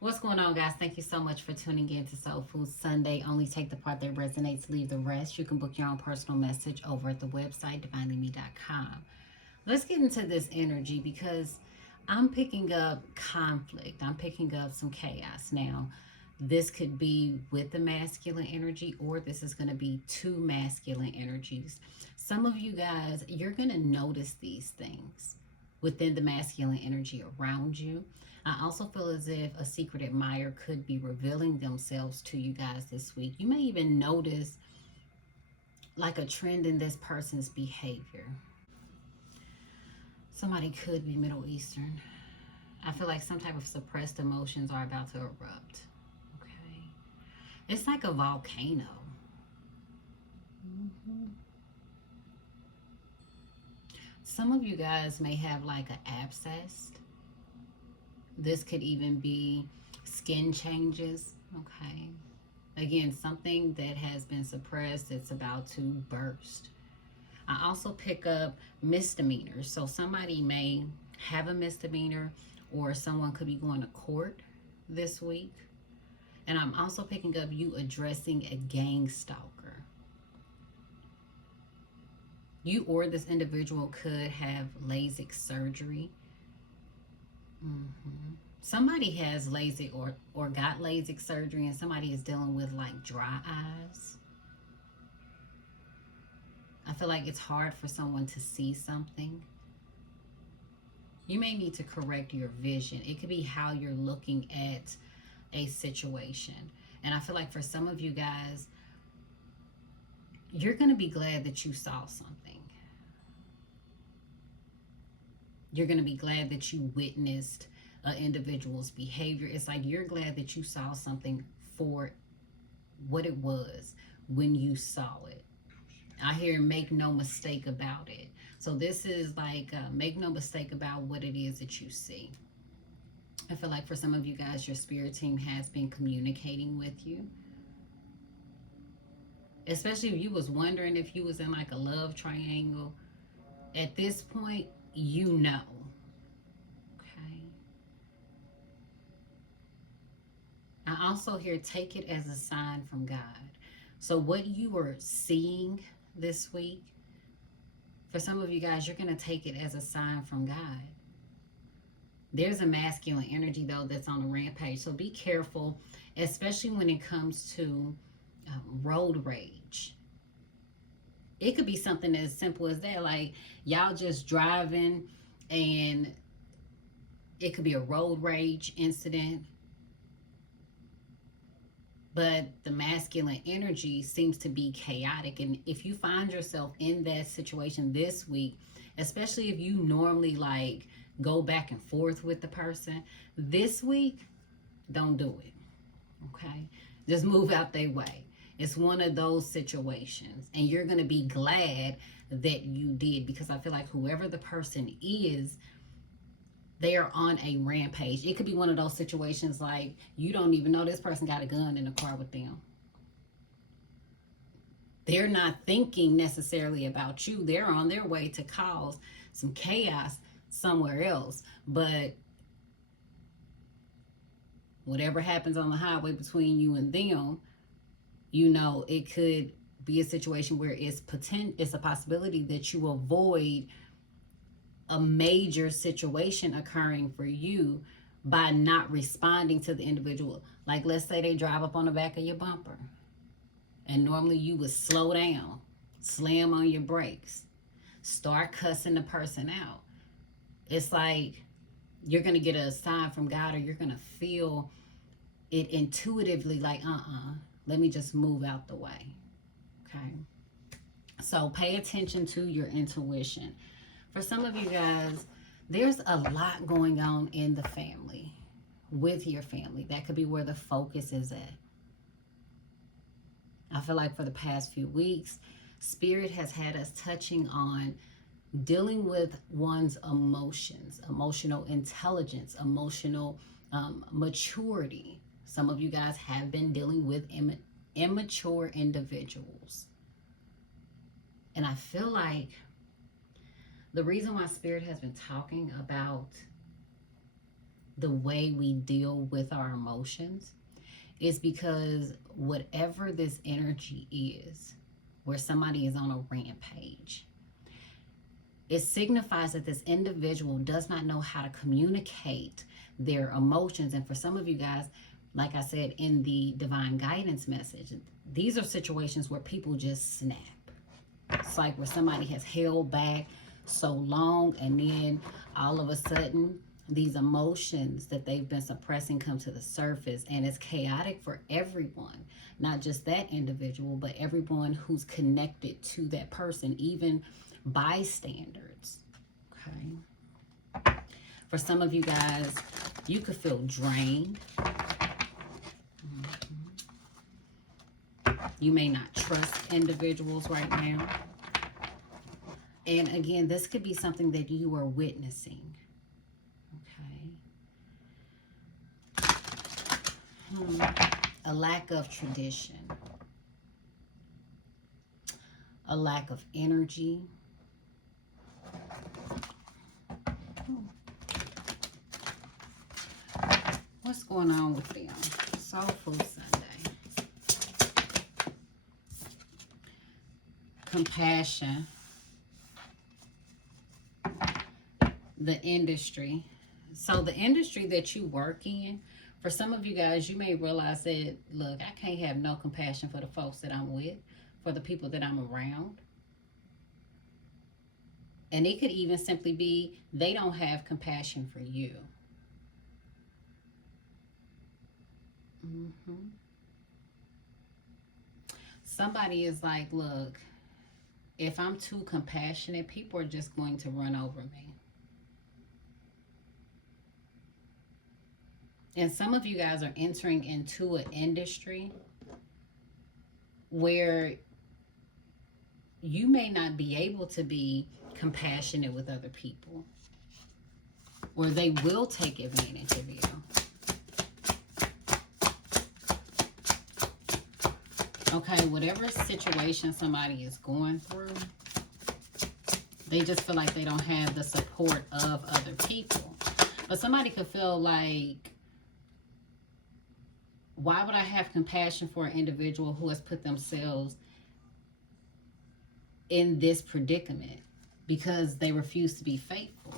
What's going on, guys? Thank you so much for tuning in to Soul Food Sunday. Only take the part that resonates, leave the rest. You can book your own personal message over at the website, divinelyme.com. Let's get into this energy because I'm picking up conflict. I'm picking up some chaos. Now, this could be with the masculine energy, or this is going to be two masculine energies. Some of you guys, you're going to notice these things within the masculine energy around you. I also feel as if a secret admirer could be revealing themselves to you guys this week. You may even notice like a trend in this person's behavior. Somebody could be Middle Eastern. I feel like some type of suppressed emotions are about to erupt. Okay. It's like a volcano. Mm-hmm. Some of you guys may have like an abscess. This could even be skin changes. Okay. Again, something that has been suppressed, it's about to burst. I also pick up misdemeanors. So somebody may have a misdemeanor, or someone could be going to court this week. And I'm also picking up you addressing a gang stalker. You or this individual could have LASIK surgery. Somebody has LASIK or got LASIK surgery, and somebody is dealing with like dry eyes. I feel like it's hard for someone to see something. You may need to correct your vision. It could be how you're looking at a situation. And I feel like for some of you guys, you're going to be glad that you saw something. You're going to be glad that you witnessed an individual's behavior. It's like you're glad that you saw something for what it was when you saw it. I hear make no mistake about it. So this is like make no mistake about what it is that you see. I feel like for some of you guys, your spirit team has been communicating with you. Especially if you was wondering if you was in like a love triangle. At this point, you know. Okay. I also hear take it as a sign from God. So what you are seeing this week, for some of you guys, you're going to take it as a sign from God. There's a masculine energy, though, that's on a rampage. So be careful, especially when it comes to road rage. It could be something as simple as that, like y'all just driving and it could be a road rage incident. But the masculine energy seems to be chaotic. And if you find yourself in that situation this week, especially if you normally like go back and forth with the person, this week, don't do it. Okay? Just move out their way. It's one of those situations. And you're going to be glad that you did, because I feel like whoever the person is, they are on a rampage. It could be one of those situations like you don't even know this person got a gun in the car with them. They're not thinking necessarily about you. They're on their way to cause some chaos somewhere else. But whatever happens on the highway between you and them, you know, it could be a situation where it's a possibility that you avoid a major situation occurring for you by not responding to the individual. Like, let's say they drive up on the back of your bumper, and normally you would slow down, slam on your brakes, start cussing the person out. It's like you're going to get a sign from God, or you're going to feel it intuitively like, let me just move out the way. Okay. So pay attention to your intuition. For some of you guys, there's a lot going on in the family, with your family. That could be where the focus is at. I feel like for the past few weeks, Spirit has had us touching on dealing with one's emotions, emotional intelligence, emotional maturity. Some of you guys have been dealing with immature individuals. And I feel like the reason why Spirit has been talking about the way we deal with our emotions is because whatever this energy is, where somebody is on a rampage, it signifies that this individual does not know how to communicate their emotions. And for some of you guys, like I said in the divine guidance message, these are situations where people just snap. It's like where somebody has held back so long, and then all of a sudden these emotions that they've been suppressing come to the surface, and it's chaotic for everyone, not just that individual, but everyone who's connected to that person, even bystanders. Okay, for some of you guys, you could feel drained. You may not trust individuals right now. And again, this could be something that you are witnessing. Okay. A lack of tradition. A lack of energy. What's going on with them? Soul Food Sunday. Compassion. The industry. So the industry that you work in, for some of you guys, you may realize that, look, I can't have no compassion for the folks that I'm with, for the people that I'm around. And it could even simply be they don't have compassion for you. Somebody is like, look, if I'm too compassionate, people are just going to run over me. And some of you guys are entering into an industry where you may not be able to be compassionate with other people, or they will take advantage of you. Okay, whatever situation somebody is going through, they just feel like they don't have the support of other people. But somebody could feel like, why would I have compassion for an individual who has put themselves in this predicament? Because they refuse to be faithful.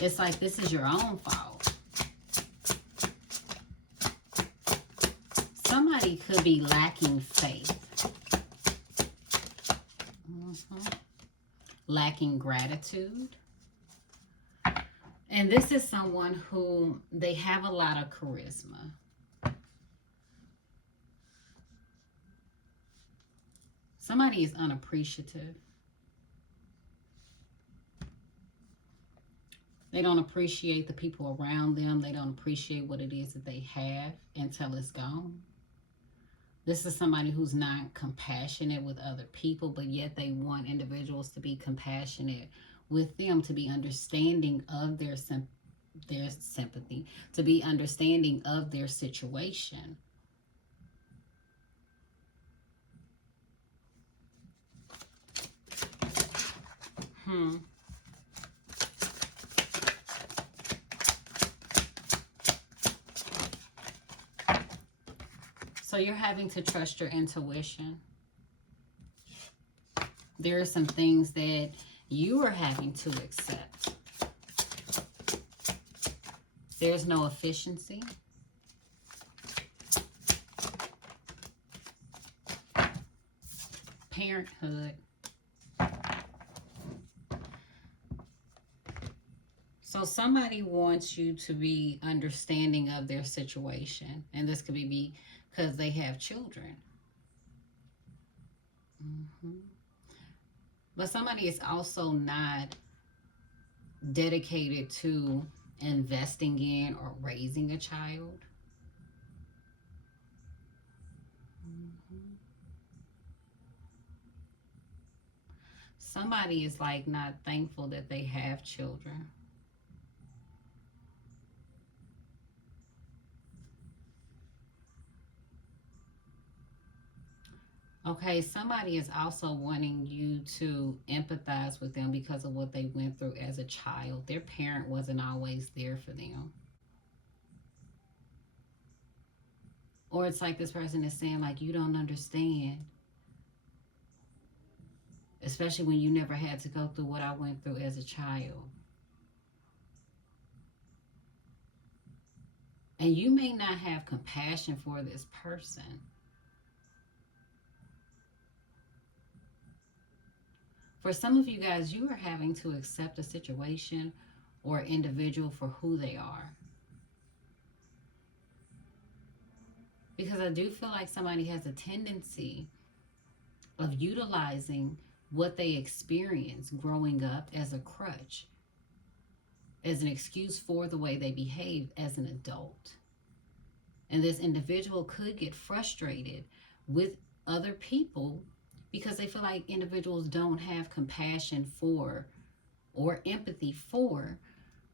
It's like this is your own fault. Somebody could be lacking faith. Lacking gratitude. And this is someone who, they have a lot of charisma. Somebody is unappreciative. They don't appreciate the people around them. They don't appreciate what it is that they have until it's gone. This is somebody who's not compassionate with other people, but yet they want individuals to be compassionate with them, to be understanding of their sympathy, to be understanding of their situation. So you're having to trust your intuition. There are some things that you are having to accept. There's no efficiency. Parenthood. So somebody wants you to be understanding of their situation. And this could be because they have children. But somebody is also not dedicated to investing in or raising a child. Somebody is like not thankful that they have children. Okay, somebody is also wanting you to empathize with them because of what they went through as a child. Their parent wasn't always there for them. Or it's like this person is saying, like, you don't understand, especially when you never had to go through what I went through as a child. And you may not have compassion for this person. For some of you guys, you are having to accept a situation or individual for who they are. Because I do feel like somebody has a tendency of utilizing what they experienced growing up as a crutch, as an excuse for the way they behaved as an adult. And this individual could get frustrated with other people because they feel like individuals don't have compassion for or empathy for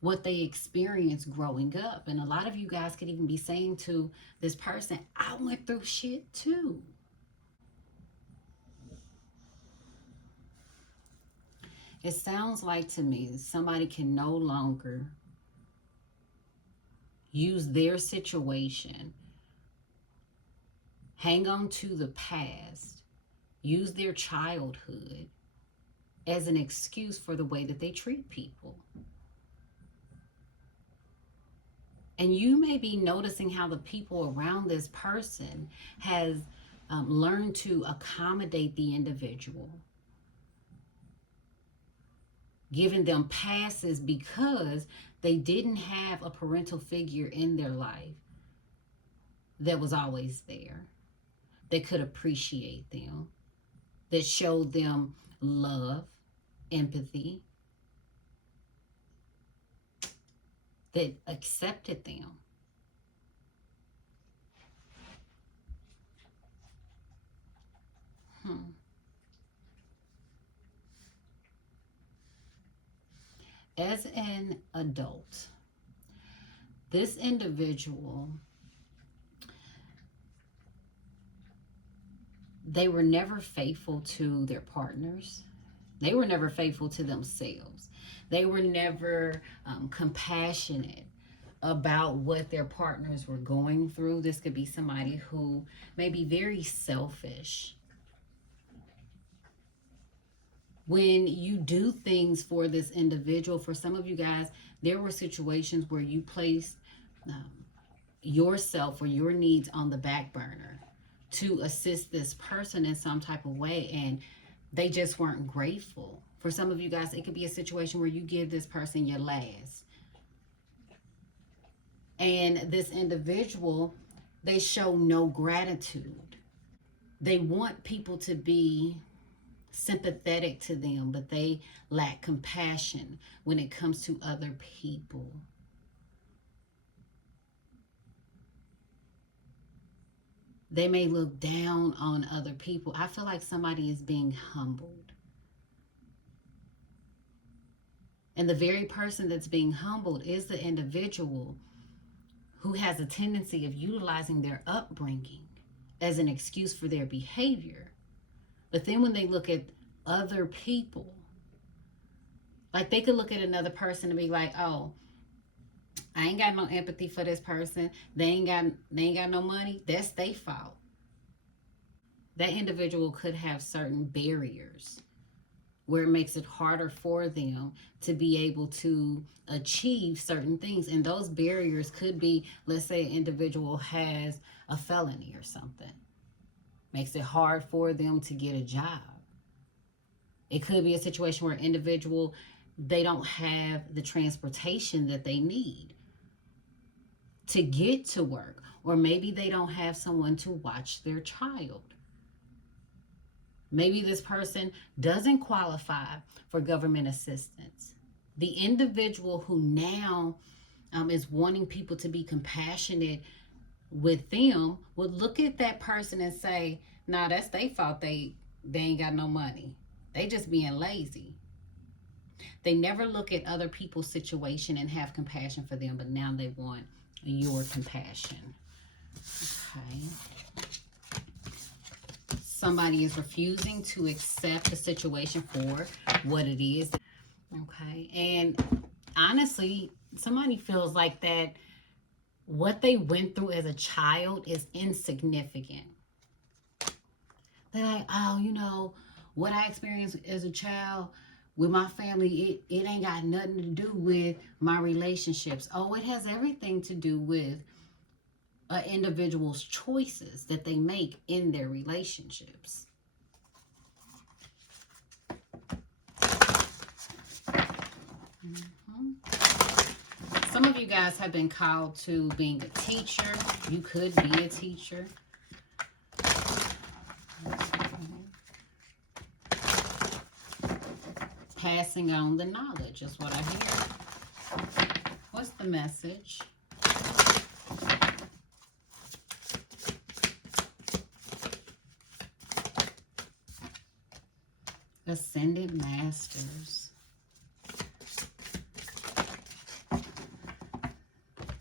what they experienced growing up. And a lot of you guys could even be saying to this person, I went through shit too. It sounds like to me somebody can no longer use their situation, hang on to the past, use their childhood as an excuse for the way that they treat people. And you may be noticing how the people around this person has learned to accommodate the individual, giving them passes because they didn't have a parental figure in their life that was always there, that could appreciate them, that showed them love, empathy, that accepted them. As an adult, this individual, they were never faithful to their partners. They were never faithful to themselves. They were never compassionate about what their partners were going through. This could be somebody who may be very selfish. When you do things for this individual, for some of you guys, there were situations where you placed yourself or your needs on the back burner to assist this person in some type of way, and they just weren't grateful. For some of you guys, it could be a situation where you give this person your last, and this individual, they show no gratitude. They want people to be sympathetic to them, but they lack compassion when it comes to other people. They may look down on other people. I feel like somebody is being humbled. And the very person that's being humbled is the individual who has a tendency of utilizing their upbringing as an excuse for their behavior. But then when they look at other people, like they could look at another person and be like, oh, I ain't got no empathy for this person. They ain't got no money. That's their fault. That individual could have certain barriers where it makes it harder for them to be able to achieve certain things. And those barriers could be, let's say an individual has a felony or something. Makes it hard for them to get a job. It could be a situation where an individual, they don't have the transportation that they need to get to work. Or maybe they don't have someone to watch their child. Maybe this person doesn't qualify for government assistance. The individual who now is wanting people to be compassionate with them would look at that person and say, nah, that's their fault. They ain't got no money. They just being lazy. They never look at other people's situation and have compassion for them, but now they want your compassion. Okay. Somebody is refusing to accept the situation for what it is. Okay. And honestly, somebody feels like that what they went through as a child is insignificant. They're like, oh, you know, what I experienced as a child with my family, it ain't got nothing to do with my relationships. Oh, it has everything to do with an individual's choices that they make in their relationships. Some of you guys have been called to being a teacher. You could be a teacher. Passing on the knowledge is what I hear. What's the message? Ascended Masters.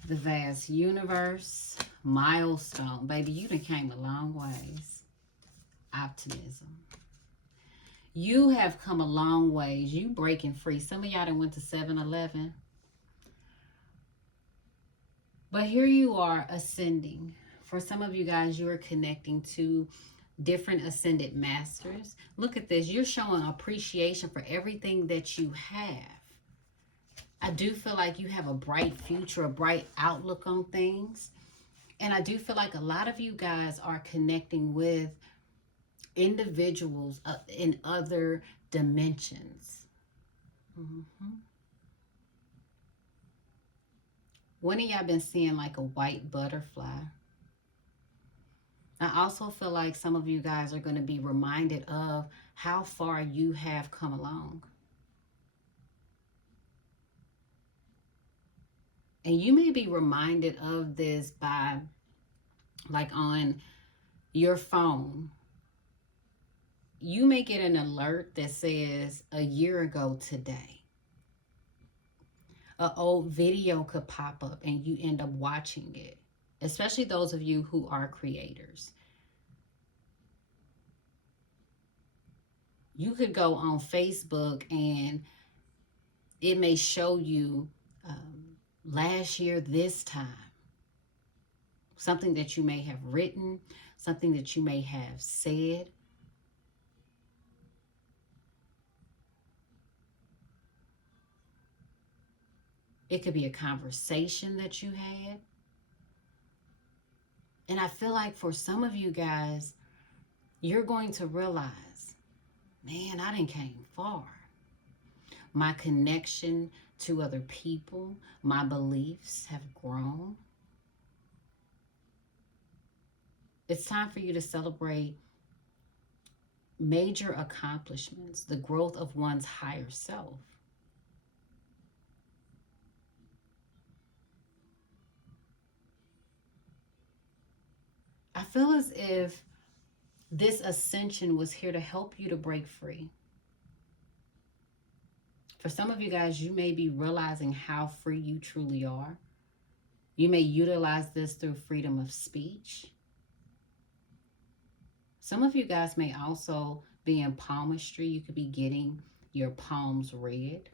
The vast universe. Milestone. Baby, you done came a long ways. Optimism. You have come a long ways. You breaking free. Some of y'all done went to 7-Eleven. But here you are ascending. For some of you guys, you are connecting to different ascended masters. Look at this. You're showing appreciation for everything that you have. I do feel like you have a bright future, a bright outlook on things. And I do feel like a lot of you guys are connecting with individuals in other dimensions. One of y'all been seeing like a white butterfly. I also feel like some of you guys are going to be reminded of how far you have come along. And you may be reminded of this by, like, on your phone. You may get an alert that says a year ago today. An old video could pop up and you end up watching it. Especially those of you who are creators. You could go on Facebook and it may show you last year this time. Something that you may have written, something that you may have said. It could be a conversation that you had. And I feel like for some of you guys, you're going to realize, man, I done came far. My connection to other people, my beliefs have grown. It's time for you to celebrate major accomplishments, the growth of one's higher self. I feel as if this ascension was here to help you to break free. For some of you guys, you may be realizing how free you truly are. You may utilize this through freedom of speech. Some of you guys may also be in palmistry. You could be getting your palms read.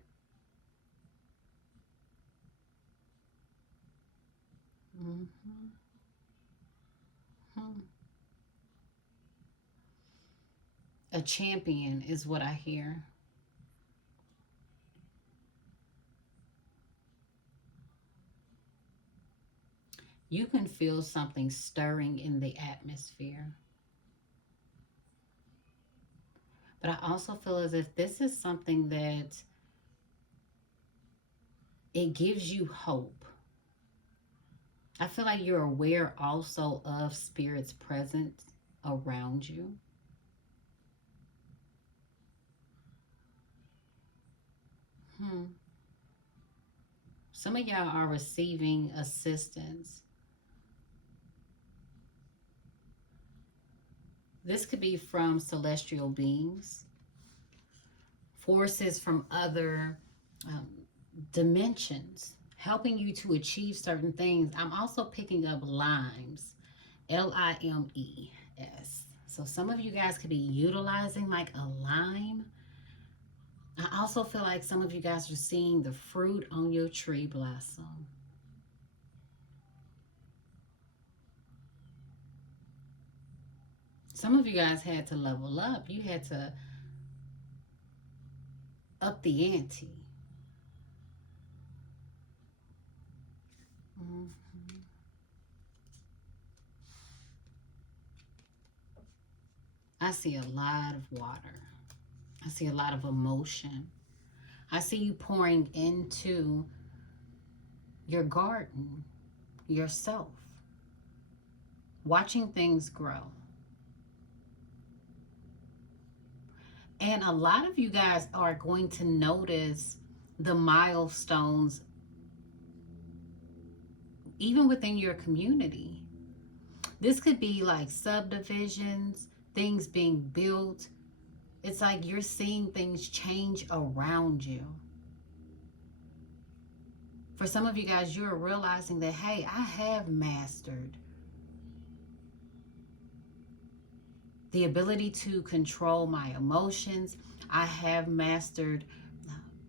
A champion is what I hear. You can feel something stirring in the atmosphere. But I also feel as if this is something that it gives you hope. I feel like you're aware also of Spirit's presence around you. Some of y'all are receiving assistance. This could be from celestial beings, forces from other dimensions, helping you to achieve certain things. I'm also picking up limes, Limes, So some of you guys could be utilizing like a lime. I also feel like some of you guys are seeing the fruit on your tree blossom. Some of you guys had to level up. You had to up the ante. Mhm. I see a lot of water. I see a lot of emotion. I see you pouring into your garden, yourself, watching things grow. And a lot of you guys are going to notice the milestones even within your community. This could be like subdivisions, things being built. It's like you're seeing things change around you. For some of you guys, you're realizing that, hey, I have mastered the ability to control my emotions. I have mastered,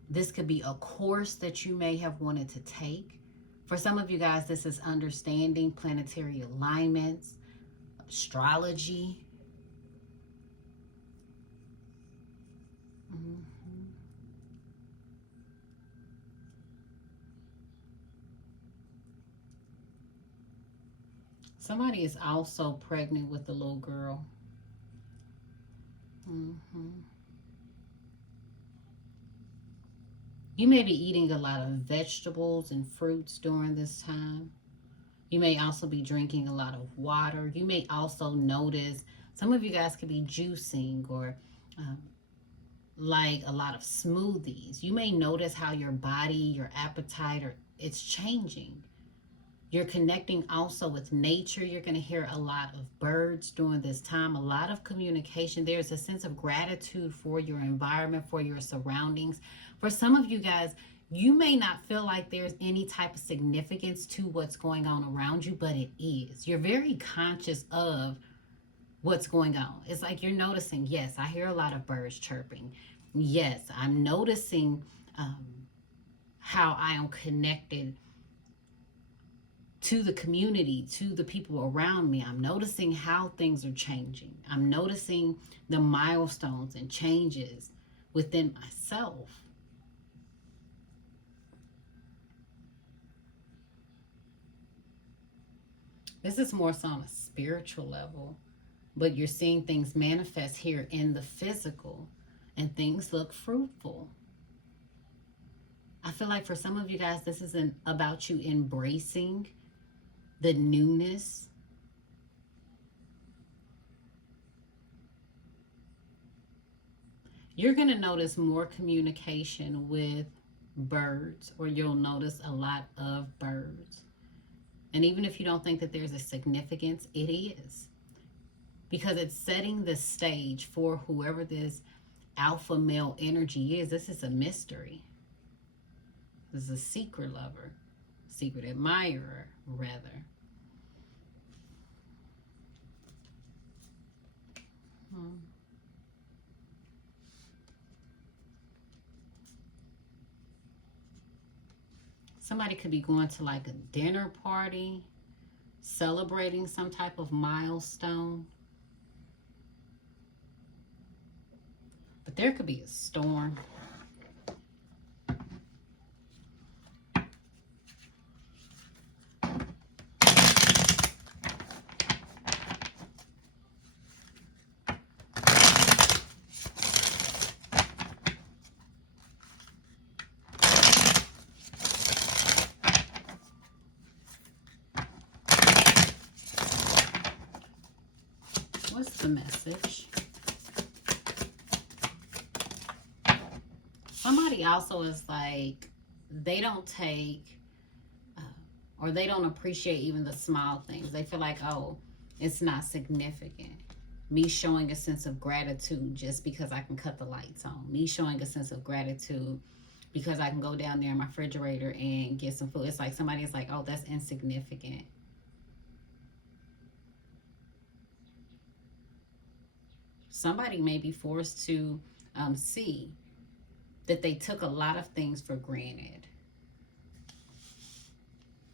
this could be a course that you may have wanted to take. For some of you guys, this is understanding planetary alignments, astrology. Mm-hmm. Somebody is also pregnant with a little girl. Mm-hmm. You may be eating a lot of vegetables and fruits during this time. You may also be drinking a lot of water. You may also notice some of you guys could be juicing or um, like a lot of smoothies. You may notice how your body, your appetite, or it's changing. You're connecting also with nature. You're going to hear a lot of birds during this time, a lot of communication. There's a sense of gratitude for your environment, for your surroundings. For some of you guys, you may not feel like there's any type of significance to what's going on around you, but it is. You're very conscious of what's going on. It's like you're noticing, yes, I hear a lot of birds chirping. Yes, I'm noticing how I am connected to the community, to the people around me. I'm noticing how things are changing. I'm noticing the milestones and changes within myself. This is more so on a spiritual level, but you're seeing things manifest here in the physical and things look fruitful. I feel like for some of you guys, this isn't about you embracing the newness. You're going to notice more communication with birds, or you'll notice a lot of birds. And even if you don't think that there's a significance, it is. Because it's setting the stage for whoever this alpha male energy is. This is a mystery. This is a secret lover, secret admirer, rather. Somebody could be going to like a dinner party, celebrating some type of milestone. But there could be a storm. What's the message? Somebody also is like, they don't take or they don't appreciate even the small things. They feel like, oh, it's not significant. Me showing a sense of gratitude just because I can cut the lights on. Me showing a sense of gratitude because I can go down there in my refrigerator and get some food. It's like somebody is like, oh, that's insignificant. somebody may be forced to see that they took a lot of things for granted.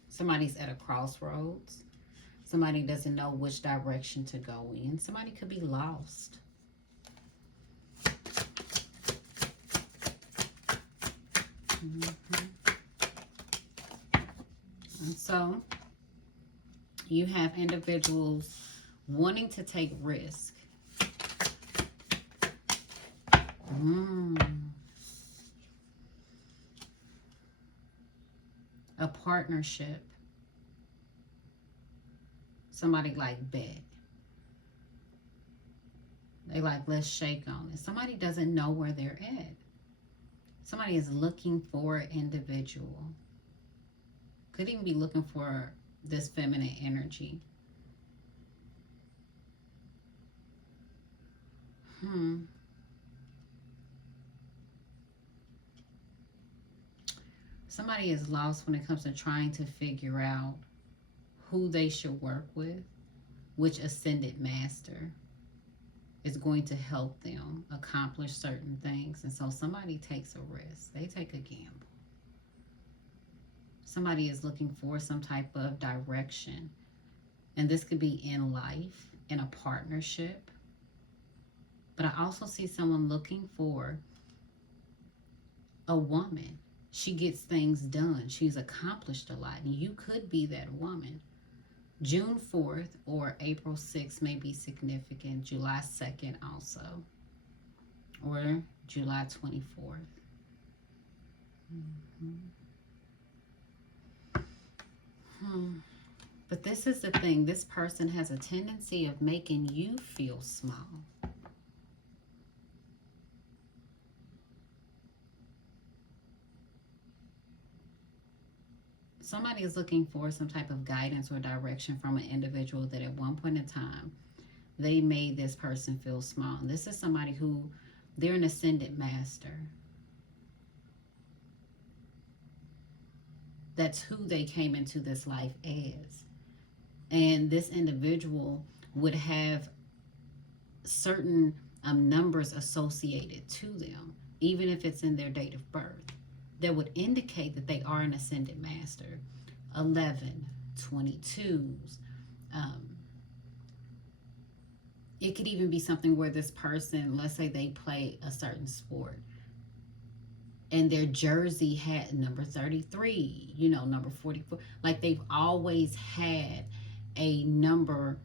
Somebody's at a crossroads. Somebody doesn't know which direction to go in. Somebody could be lost. And so you have individuals wanting to take risk. A partnership. Somebody like bet. They like, let's shake on it. Somebody doesn't know where they're at. Somebody is looking for an individual. Could even be looking for this feminine energy. Somebody is lost when it comes to trying to figure out who they should work with, which ascended master is going to help them accomplish certain things. And so somebody takes a risk. They take a gamble. Somebody is looking for some type of direction. And this could be in life, in a partnership. But I also see someone looking for a woman. She gets things done. She's accomplished a lot. And you could be that woman. June 4th or April 6th may be significant. July 2nd also. Or July 24th. But this is the thing. This person has a tendency of making you feel small. Somebody is looking for some type of guidance or direction from an individual that at one point in time, they made this person feel small. And this is somebody who, they're an ascended master. That's who they came into this life as. And this individual would have certain numbers associated to them, even if it's in their date of birth, that would indicate that they are an ascended master. 11, 22s. It could even be something where this person, let's say they play a certain sport, and their jersey had number 33, number 44. Like they've always had a number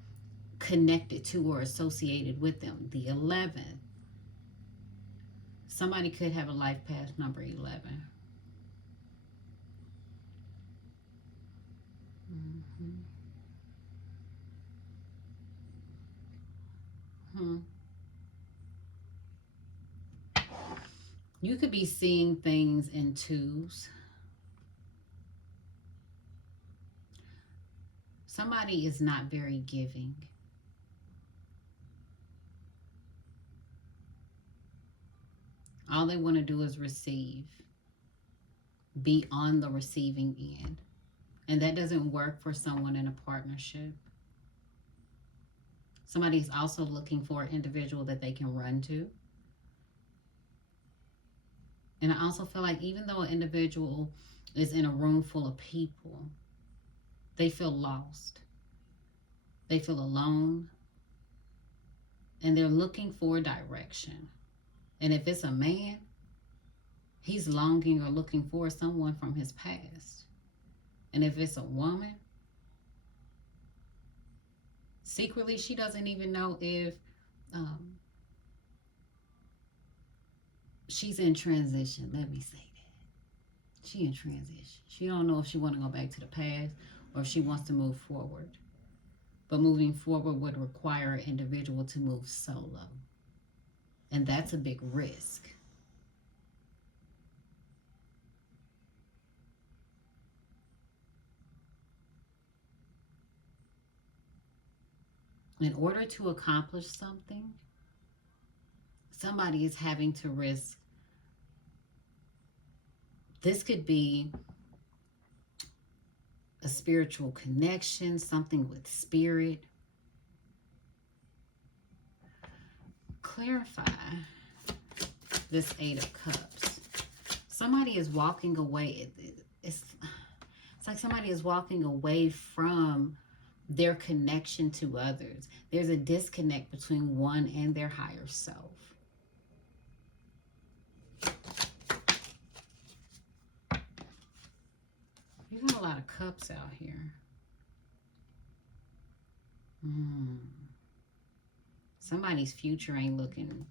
connected to or associated with them. The 11. Somebody could have a life path number 11. You could be seeing things in twos. Somebody is not very giving. All they want to do is receive. Be on the receiving end. And that doesn't work for someone in a partnership. Somebody's also looking for an individual that they can run to. And I also feel like even though an individual is in a room full of people, they feel lost. They feel alone. And they're looking for direction. And if it's a man, he's longing or looking for someone from his past. And if it's a woman, secretly she doesn't even know if she's in transition. Let me say that. She in transition. She don't know if she want to go back to the past or if she wants to move forward. But moving forward would require an individual to move solo. And that's a big risk. In order to accomplish something, somebody is having to risk. This could be a spiritual connection, something with spirit. clarify this Eight of Cups. Somebody is walking away. It's like somebody is walking away from their connection to others. There's a disconnect between one and their higher self. You got a lot of cups out here. Somebody's future ain't looking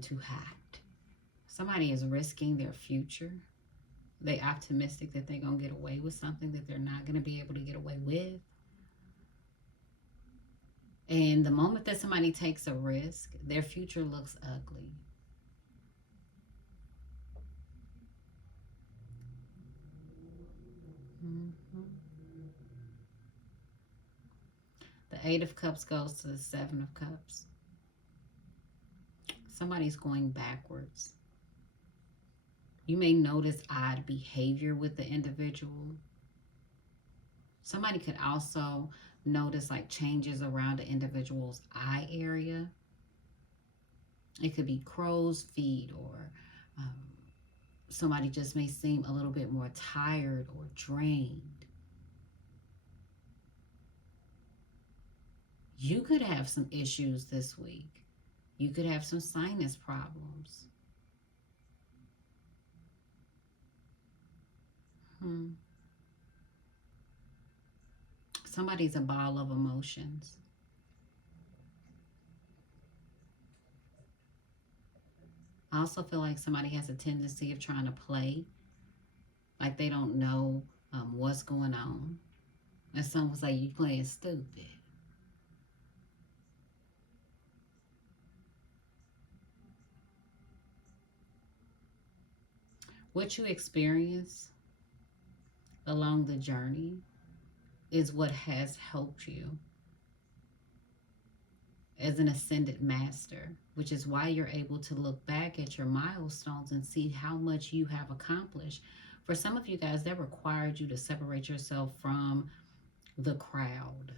too hot. Somebody is risking their future. They optimistic that they're going to get away with something that they're not going to be able to get away with. And the moment that somebody takes a risk, their future looks ugly. The Eight of Cups goes to the Seven of Cups. Somebody's going backwards. You may notice odd behavior with the individual. Somebody could also notice like changes around the individual's eye area. It could be crow's feet, or somebody just may seem a little bit more tired or drained. You could have some issues this week. You could have some sinus problems. Somebody's a ball of emotions. I also feel like somebody has a tendency of trying to play like they don't know what's going on. And someone's like, you playing stupid. What you experience along the journey is what has helped you as an ascended master, which is why you're able to look back at your milestones and see how much you have accomplished. For some of you guys, that required you to separate yourself from the crowd.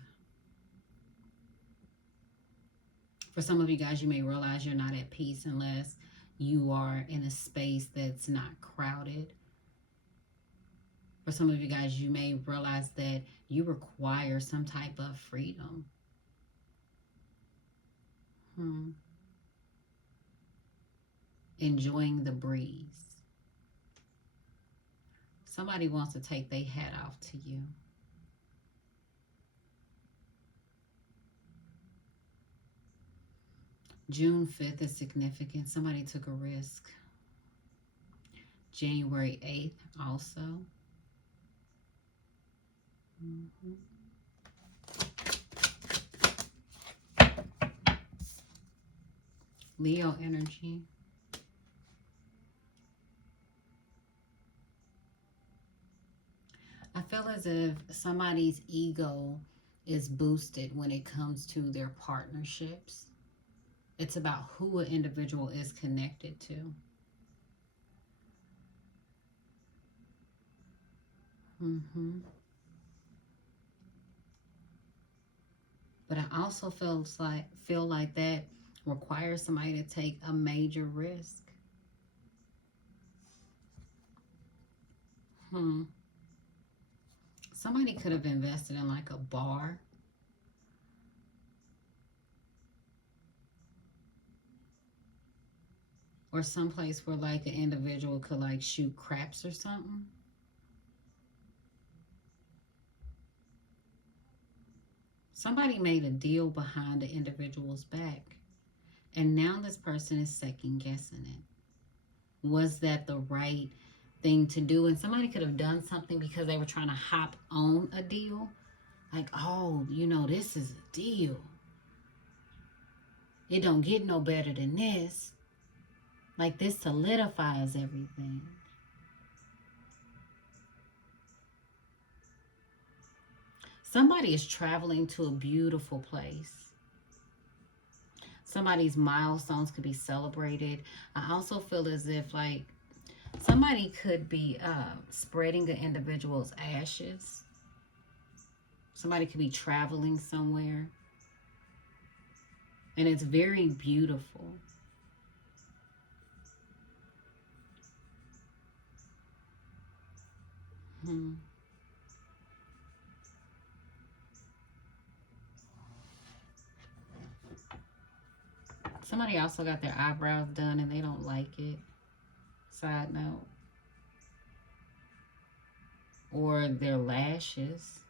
For some of you guys, you may realize you're not at peace unless you are in a space that's not crowded. For some of you guys, you may realize that you require some type of freedom. Enjoying the breeze. Somebody wants to take their hat off to you. June 5th is significant. Somebody took a risk. January 8th also. Leo energy. I feel as if somebody's ego is boosted when it comes to their partnerships. It's about who an individual is connected to. But I also feel like that requires somebody to take a major risk. Somebody could have invested in like a bar. Or someplace where like an individual could like shoot craps or something. Somebody made a deal behind the individual's back. And now this person is second guessing it. Was that the right thing to do? And somebody could have done something because they were trying to hop on a deal. Like, oh, you know, this is a deal. It don't get no better than this. Like, this solidifies everything. Somebody is traveling to a beautiful place. Somebody's milestones could be celebrated. I also feel as if, like, somebody could be spreading an individual's ashes. Somebody could be traveling somewhere. And it's very beautiful. Hmm. Somebody also got their eyebrows done and they don't like it. Side note. Or their lashes.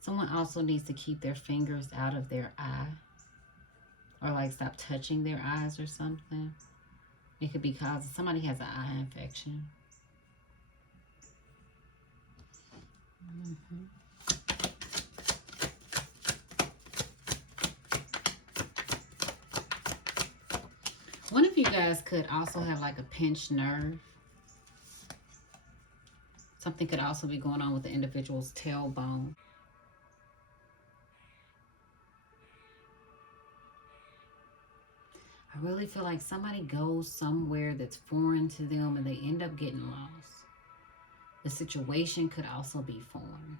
Someone also needs to keep their fingers out of their eye. Or like stop touching their eyes or something. It could be causing, somebody has an eye infection. Mm-hmm. One of you guys could also have like a pinched nerve. Something could also be going on with the individual's tailbone. I really feel like somebody goes somewhere that's foreign to them and they end up getting lost. The situation could also be foreign.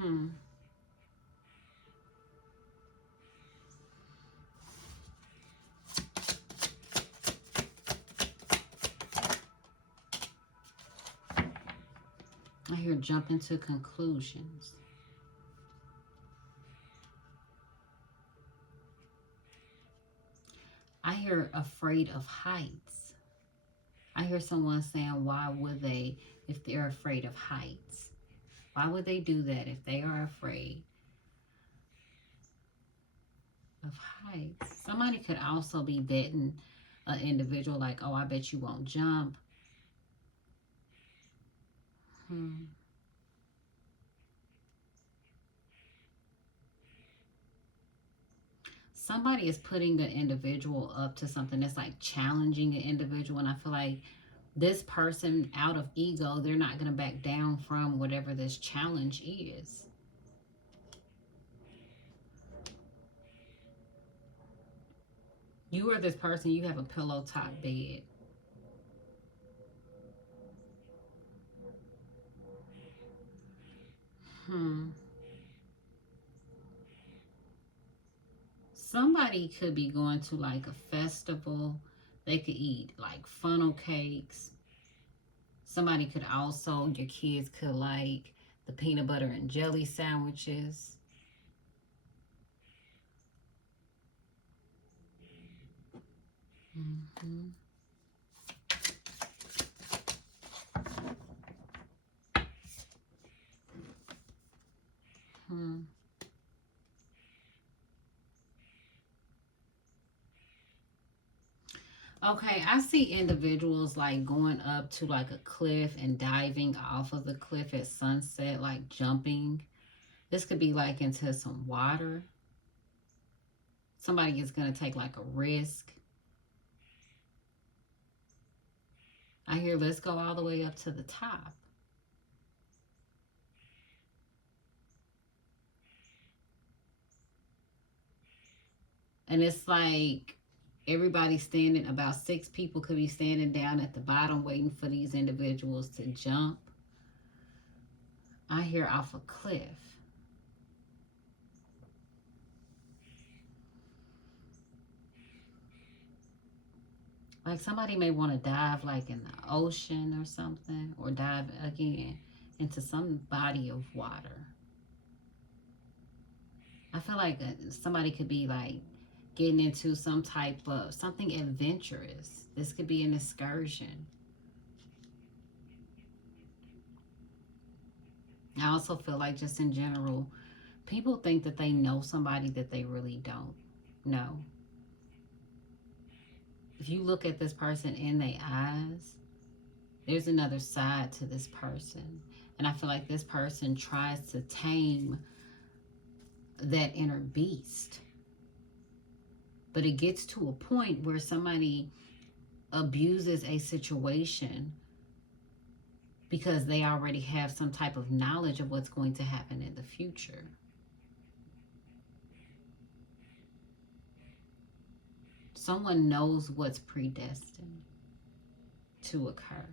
Hmm. I hear jumping to conclusions. I hear afraid of heights. I hear someone saying, why would they, if they're afraid of heights? Why would they do that if they are afraid of heights? Somebody could also be betting an individual like, oh, I bet you won't jump. Hmm. Somebody is putting the individual up to something that's like challenging an individual. And I feel like this person, out of ego, they're not going to back down from whatever this challenge is. You are this person, you have a pillow top bed. Hmm. Somebody could be going to like a festival. They could eat like funnel cakes. Somebody could also, your kids could like the peanut butter and jelly sandwiches. Mm-hmm. Hmm. Okay, I see individuals like going up to like a cliff and diving off of the cliff at sunset, like jumping. This could be like into some water. Somebody is going to take like a risk. I hear let's go all the way up to the top. And it's like everybody standing, about 6 people could be standing down at the bottom waiting for these individuals to jump. I hear off a cliff. Like somebody may want to dive like in the ocean or something, or dive again into some body of water. I feel like somebody could be like getting into some type of something adventurous. This could be an excursion. I also feel like just in general, people think that they know somebody that they really don't know. If you look at this person in their eyes, there's another side to this person. And I feel like this person tries to tame that inner beast. But it gets to a point where somebody abuses a situation because they already have some type of knowledge of what's going to happen in the future. Someone knows what's predestined to occur.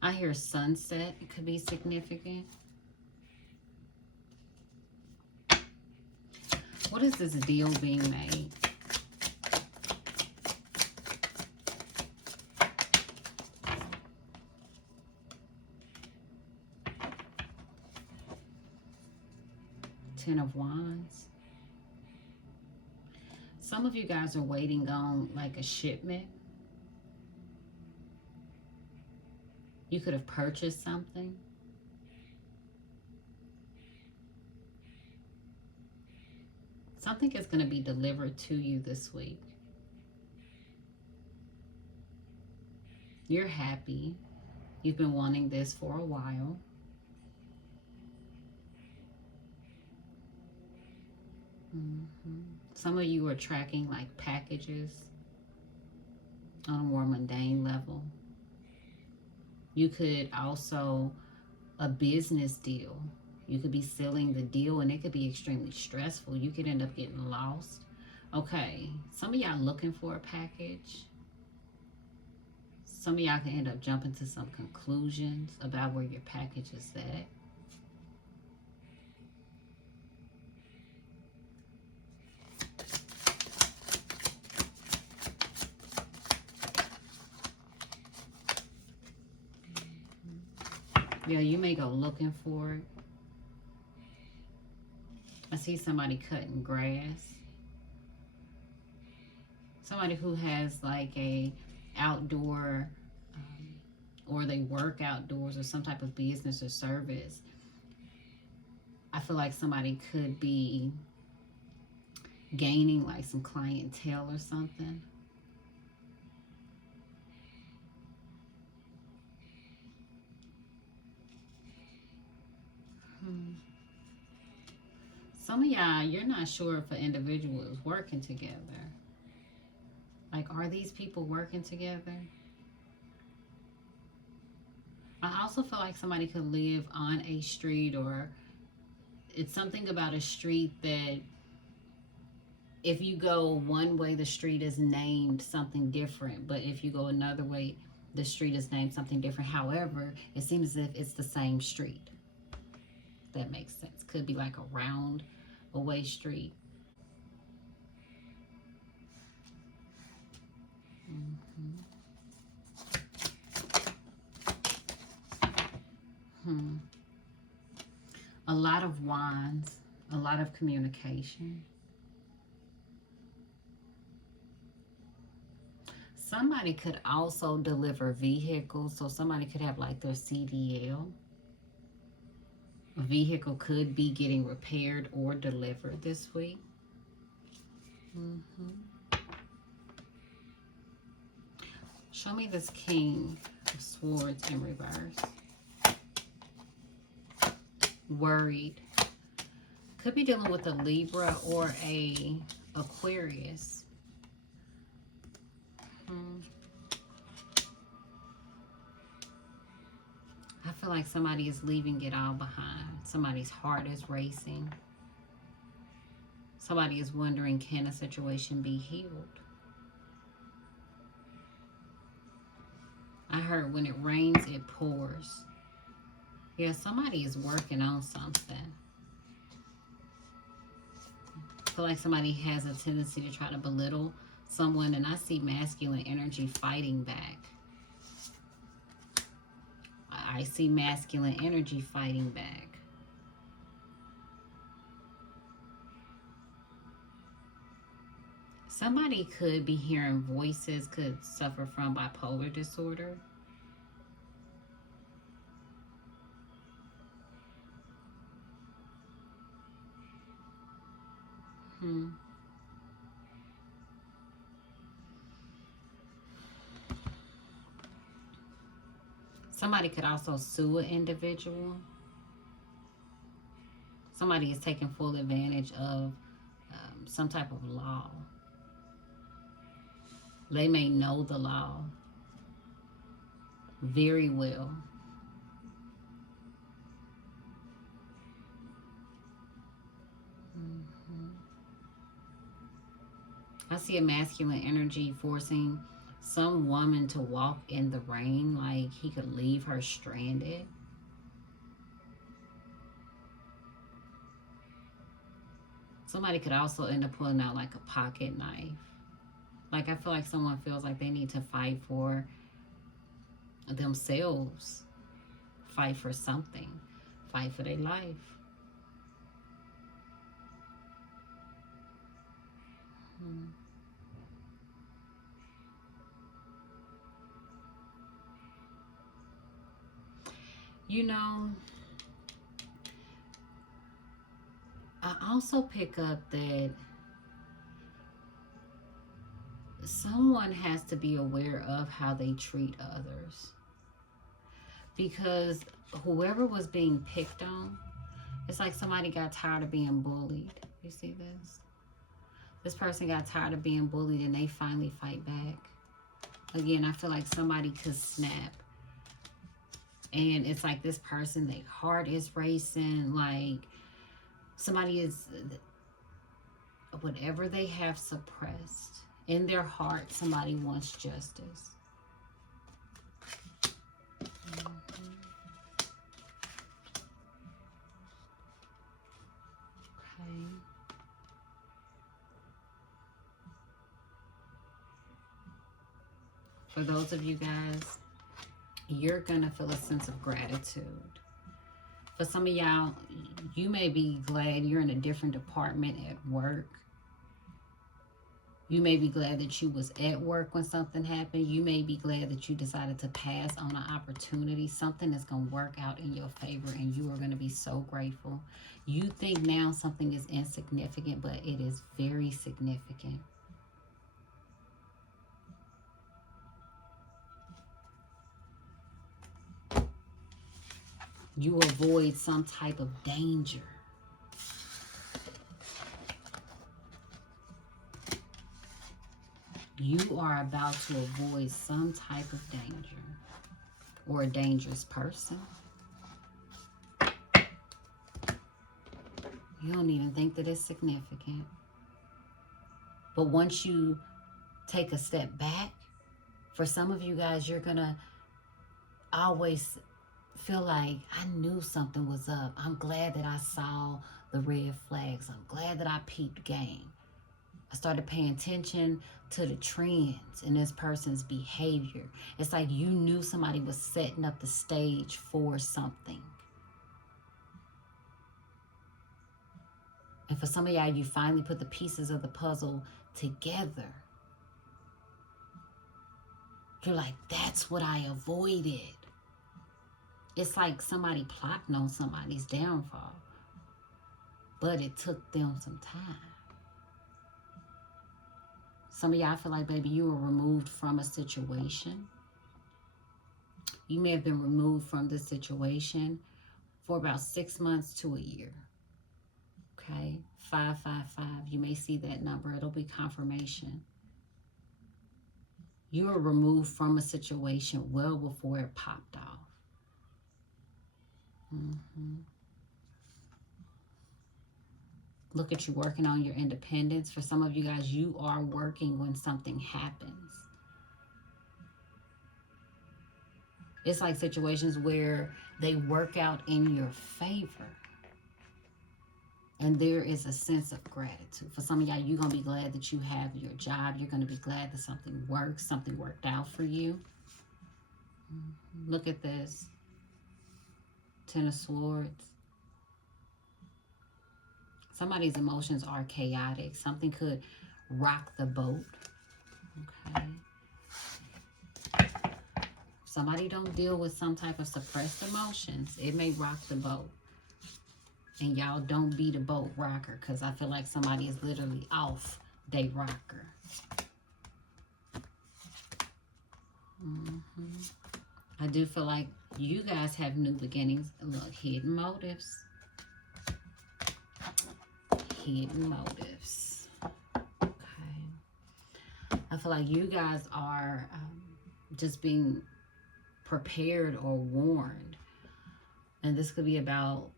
I hear sunset. It could be significant. What is this deal being made? Ten of Wands. Some of you guys are waiting on like a shipment. You could have purchased something. Something is going to be delivered to you this week. You're happy. You've been wanting this for a while. Some of you are tracking like packages on a more mundane level. You could also, a business deal. You could be sealing the deal and it could be extremely stressful. You could end up getting lost. Okay, some of y'all looking for a package. Some of y'all can end up jumping to some conclusions about where your package is at. Yeah, you may go looking for it. I see somebody cutting grass. Somebody who has like a outdoor or they work outdoors or some type of business or service. I feel like somebody could be gaining like some clientele or something. Some of y'all, you're not sure if an individual is working together. Like, are these people working together? I also feel like somebody could live on a street, or it's something about a street that if you go one way, the street is named something different. But if you go another way, the street is named something different. However, it seems as if it's the same street. That makes sense. Could be like a round away street. A lot of wands, a lot of communication. Somebody could also deliver vehicles. So somebody could have like their CDL. A vehicle could be getting repaired or delivered this week. Show me this King of Swords in reverse. Worried. Could be dealing with a Libra or a Aquarius. I feel like somebody is leaving it all behind. Somebody's heart is racing. Somebody is wondering, can a situation be healed? I heard when it rains, it pours. Yeah, somebody is working on something. I feel like somebody has a tendency to try to belittle someone, and I see masculine energy fighting back. I see masculine energy fighting back. Somebody could be hearing voices, could suffer from bipolar disorder. Somebody could also sue an individual. Somebody is taking full advantage of some type of law. They may know the law very well. Mm-hmm. I see a masculine energy forcing some woman to walk in the rain, like he could leave her stranded. Somebody could also end up pulling out like a pocket knife. Like, I feel like someone feels like they need to fight for themselves, fight for something, fight for their life. Hmm. You know, I also pick up that someone has to be aware of how they treat others, because whoever was being picked on, it's like somebody got tired of being bullied. You see this? This person got tired of being bullied and they finally fight back. Again, I feel like somebody could snap. And it's like this person, their heart is racing. Like somebody is, whatever they have suppressed in their heart, somebody wants justice. Mm-hmm. Okay. For those of you guys, you're going to feel a sense of gratitude. For some of y'all, you may be glad you're in a different department at work. You may be glad that you was at work when something happened. You may be glad that you decided to pass on an opportunity. Something is going to work out in your favor and you are going to be so grateful. You think now something is insignificant, but it is very significant. You avoid some type of danger. You are about to avoid some type of danger or a dangerous person. You don't even think that it's significant. But once you take a step back, for some of you guys, you're going to always feel like, I knew something was up. I'm glad that I saw the red flags. I'm glad that I peeped game. I started paying attention to the trends in this person's behavior. It's like you knew somebody was setting up the stage for something. And for some of y'all, you finally put the pieces of the puzzle together. You're like, that's what I avoided. It's like somebody plotting on somebody's downfall. But it took them some time. Some of y'all feel like, baby, you were removed from a situation. You may have been removed from this situation for about 6 months to a year. Okay, 555. You may see that number. It'll be confirmation. You were removed from a situation well before it popped off. Mm-hmm. Look at you working on your independence. For some of you guys, you are working when something happens. It's like situations where they work out in your favor. And there is a sense of gratitude. For some of y'all, you're going to be glad that you have your job. You're going to be glad that something works, something worked out for you. Mm-hmm. Look at this. Ten of Swords. Somebody's emotions are chaotic. Something could rock the boat. Okay. Somebody don't deal with some type of suppressed emotions. It may rock the boat. And y'all don't be the boat rocker, because I feel like somebody is literally off they rocker. Mm-hmm. I do feel like you guys have new beginnings. Look, hidden motives. Hidden motives. Okay. I feel like you guys are just being prepared or warned. And this could be about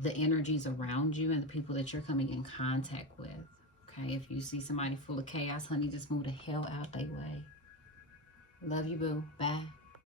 the energies around you and the people that you're coming in contact with. Okay, if you see somebody full of chaos, honey, just move the hell out their way. Love you, boo. Bye.